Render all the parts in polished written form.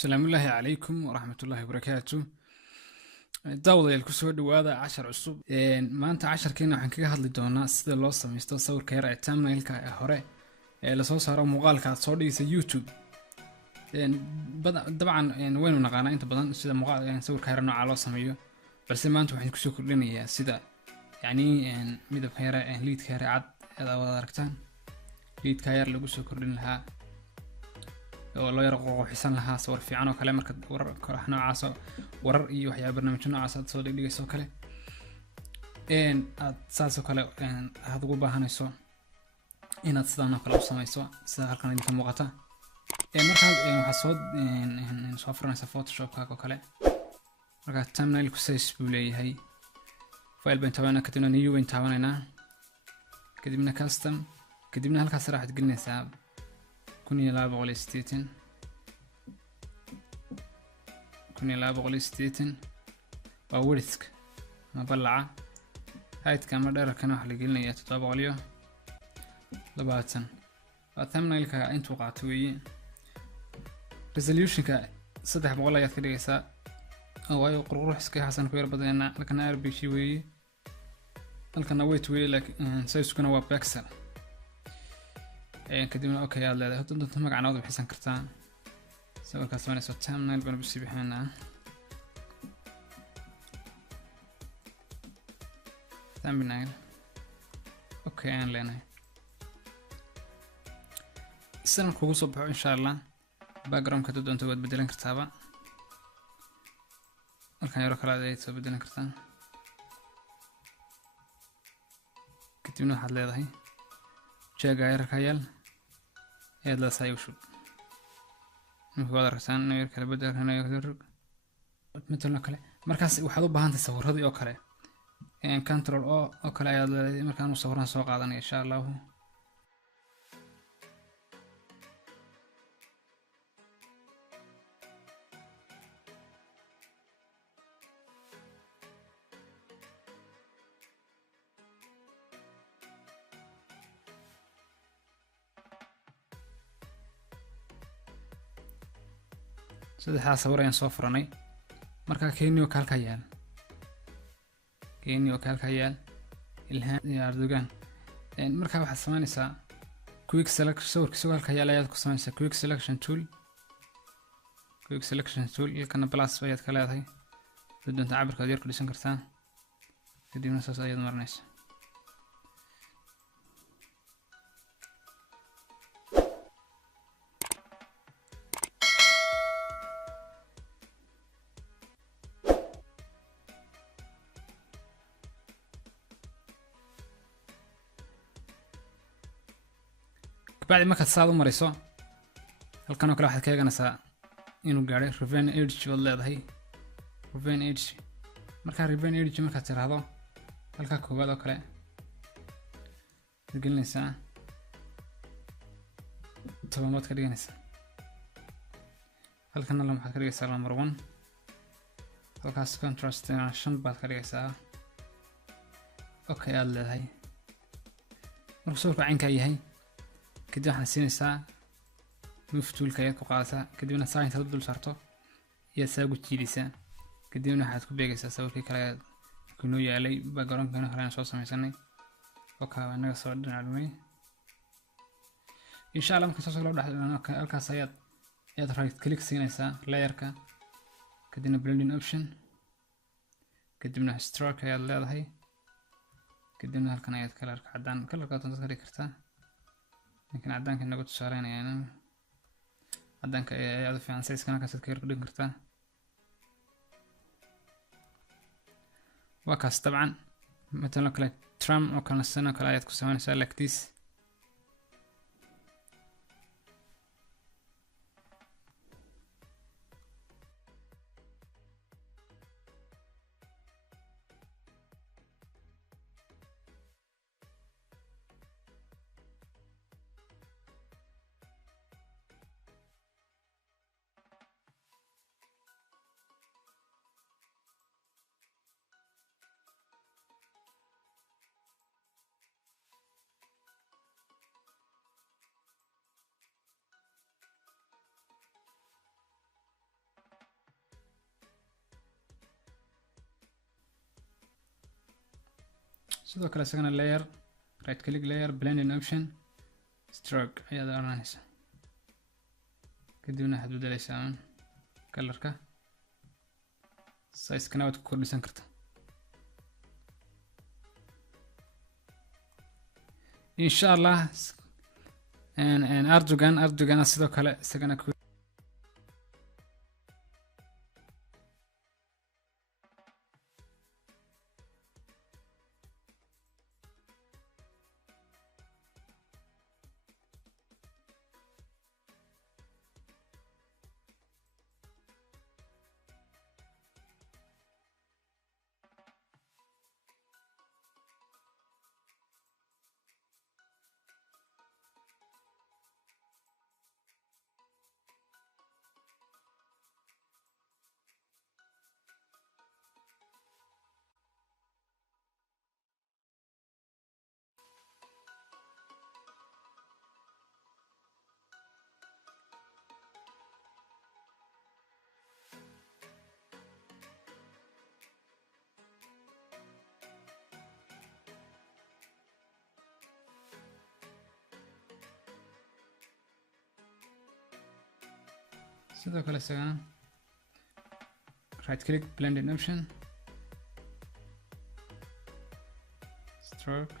السلام الله عليكم ورحمة الله وبركاته. داوديل kusoo dhawaada cashar cusub. Maanta casharkeena waxaan kaga hadli doonaa sida loo sameeyo sawirka yar ee thumbnail-ka ee hore ee la soo saaro muuqaalka aad soo dhigaysa YouTube. dabcan waynu naqaanaa inta badan sida sawirka yar nooca loo sameeyo, balse maanta waxaan kusoo kordhinayaa sida midabka yar ee leadka yar cad aad aragtaan. leadka yar lagu soo kordhin lahaa oo loo yar qoqoxisan lahaa sawir fiican oo kale marka warar iyo waxyaabo barnaamijyo noocaas aad soo dhigayso kale aad saasoo kale aad ugu baahanayso inaad sidaan oo kale u samayso sida halkan idinka muuqata. markaad waxaad soo furanaysaa Photoshop-kaaga oo kale. marka thumbnail-ku size buu leeyahay. file baan taabanaa, kadibna new baan taabanaynaa, kadibna custom, kadibna halkaas waxaad gelinaysaa 1280 waa width ma balaca. height-ka ama dhererkana waxa la gelinayaa 720. waa thumbnail-ka intuu qaato weeye. resolution-ka 300 ayaad ka dhigaysaa waayo qurqurxiska xasan ku yar badanna. halkana RGB weeye, halkana weight weeye, laakiin size-kuna waa pixel. kadibna okay aad leedahay hadda magacana wada bixisan kartaa. sawirkaas sameynayso thumbnail baan bisi bixinaa. thumbnail okay aan leenahay. sidan kugu soo baxo insha Allah. background-ka dad doonto waad bedelan kartaaba. halkan yaro kale aad soo bedelan kartaa. kadibna waxaad leedahay jeega yarka yaal la sayushub. marka wada rasaan inay kala bedelaan midna kale. markaas waxaad u baahan tahay sawirradii oo kale control oo kale ayaad leedahay. markaan sawirran soo qaadanay insha Allah. saddexdaas sawir ayaan soo furanay. marka Kenyo kalka yaal Ilhaan iyo Erdogan. marka waxaad sameynaysaa quick selection. sawirka su'aalka yaal ayaad ku sameynaysaa quick selection tool ilkana plus ayaad ka leedahay. doonta cabirka yar ku dhisan kartaa, kadibna saas ayaad marinaysaa. بعد ما كتصادم مريسو halkan oo kale waxaad ka eeganaysaa inuu gaaray Riven Edge oo leedahay Riven Edge. marka Riven Edge markaad tiraahdo halka koowaad oo kale gelinaysaa 7 baad ka dhiganaysaa. halkan lama waxaad ka dhigaysaa number 1. halkaas contrast 5 baad ka dhigaysaa. okay aad leedahay. marka sawirka caynka yahay kadib waxaan siinaysaa move tool-ka ayaad ku qaadataa, kadibna sign aad dul saarto iyo saagu jiidaysaa. kadibna waxaad ku beegaysaa sawirkii kale ku noo yaalay background-kana hore aan soo samaysanay. okay anaga soo dhinacnay insha Allah. marka soo loo dhaxlana halkaas ayaad right click siinaysaa layer-ka, kadibna blending option, kadibna stroke ayaad leedahay, kadibna halkan ayaad color-ka cadaan color-ka doonto ka dhigi kartaa. لكن عدانك إنه قلت شهرين يعني عدانك يعرف عن سايس كان كاسد كير قدام كرتان وكاس. طبعا مثلا كلا ترام أو كان السنة كلا آيات كسوان سالك تيس. sidoo kale isagana layer right click layer blending option stroke ayaad oranaysa kadibna waxaad bedelaysaa colorka size kana waad ku kordhisan kartaa insha Allah Erdogan sidoo kale isagana sidoo kale isagana right click blending option stroke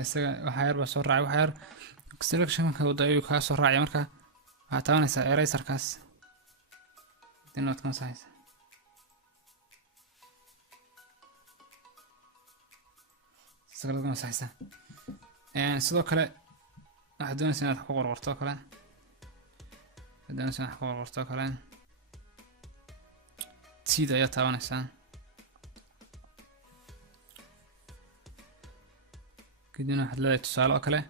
isaga waxa yar ba soo raacay waxa yar selection-ka wada ayuu ka soo raacay marka waxaad taabanaysaa eraserkaas dinood kan saaysa sagaladan saaysa sidoo kale waxaad doonaysaa inaad ku qorqorto kale sida ayaa taabanaysaa kadibna waxaad leedahay tusaale oo kale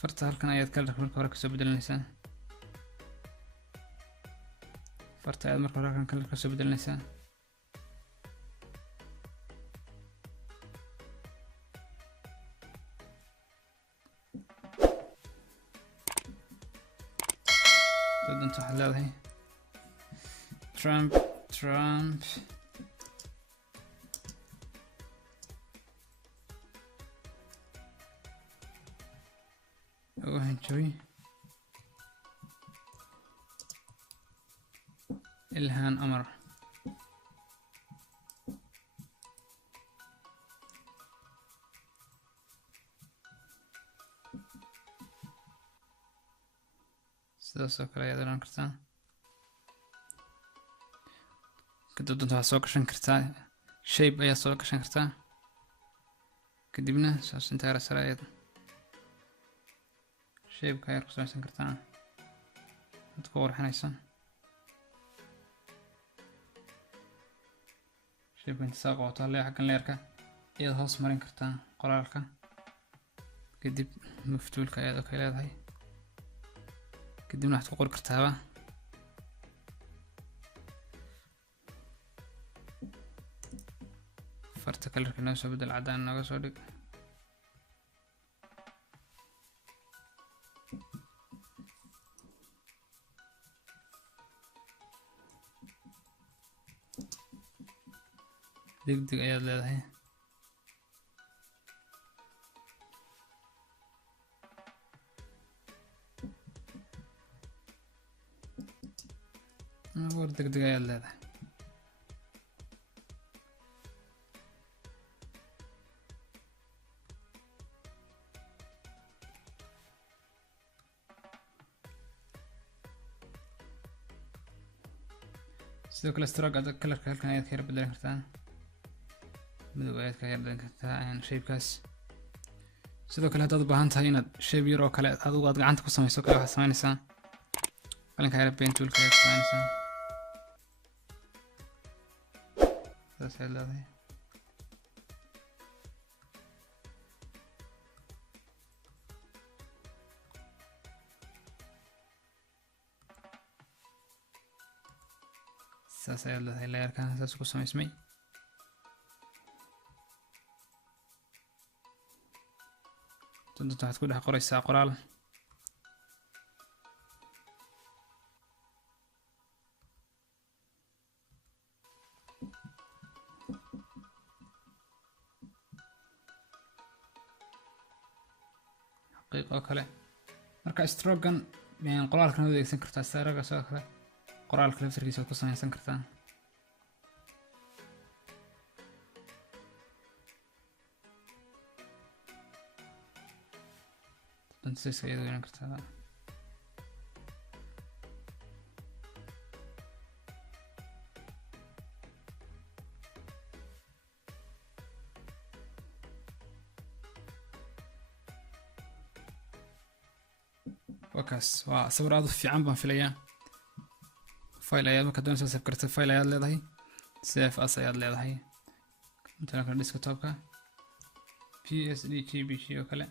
farta halkan ayaad kalarka marka hore kasoo bedelinaysaa dadanta waxaad leedahay Trump enjoy Ilhan Omar sidaas oo kale ayaad oran kartaa kadib waxaad soo gashan kartaa shape ayaad soo gashan kartaa kadibna saas inta yara sare ayaad shape-ka ayaad ku samaysan kartaa aad ku qurxinaysa shape inta saa qabato xaggan leerka ayaad hoos marin kartaa qoraalka kadib maftuulka ayaad okay leedahay kadibna waxaad ku qori kartaaba farta kalarka noo soo bedel caddaan nooga soo dhig degdeg ayaad leedahay war degdeg ayaad leedahay sidoo kale stroke kalarka halkan ayaad ka yar bedelan kartaa madow ayaad ka yar bedelan kartaa shape-kaas sidoo kale haddaad u baahan tahay inaad shape yar oo kale adigu aad gacanta ku samayso kale waxaad samaynaysaa qalinka yar pen tool-ka ayaad samaynaysaa saas ayaad leedahay saas ayaad leedahay layerkan saas ku samaysmay dadanta waxaad ku dhex qoraysaa qoraal daqiiqo oo kale marka strogan qoraalkan u adeegsan kartaa saraga soo kale qoraalka laftirkiisa ku samaysan kartaa انت سيد وين كنت وكاس وصور هذا في عم في الايام فايل ايات ما كدون سيف كرت فايل ايات leedahay سيف اس ايات leedahay مثلا كان ديسكتوبka psdgbg oo kale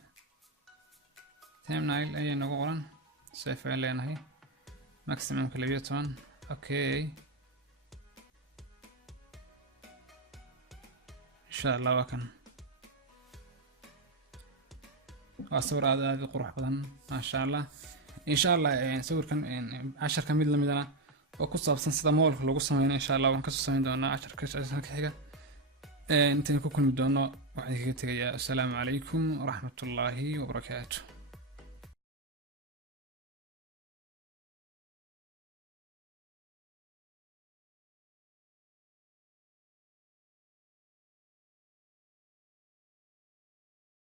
thumbnail ayay nagu qoran save aan leenahay maximum ka 12 okay insha Allah wakan sawir aad u qurux badan ma sha Allah insha Allah sawirkan 10 kamid lamidana oo ku saabsan sida moolka lagu sameeyo insha Allah waan ka soo sameyn doonaa 10 ka xiga intaan ku kulmi doono waxaan kaga tagayaa assalaamu calaykum waraxmatullaahi wabarakaatuh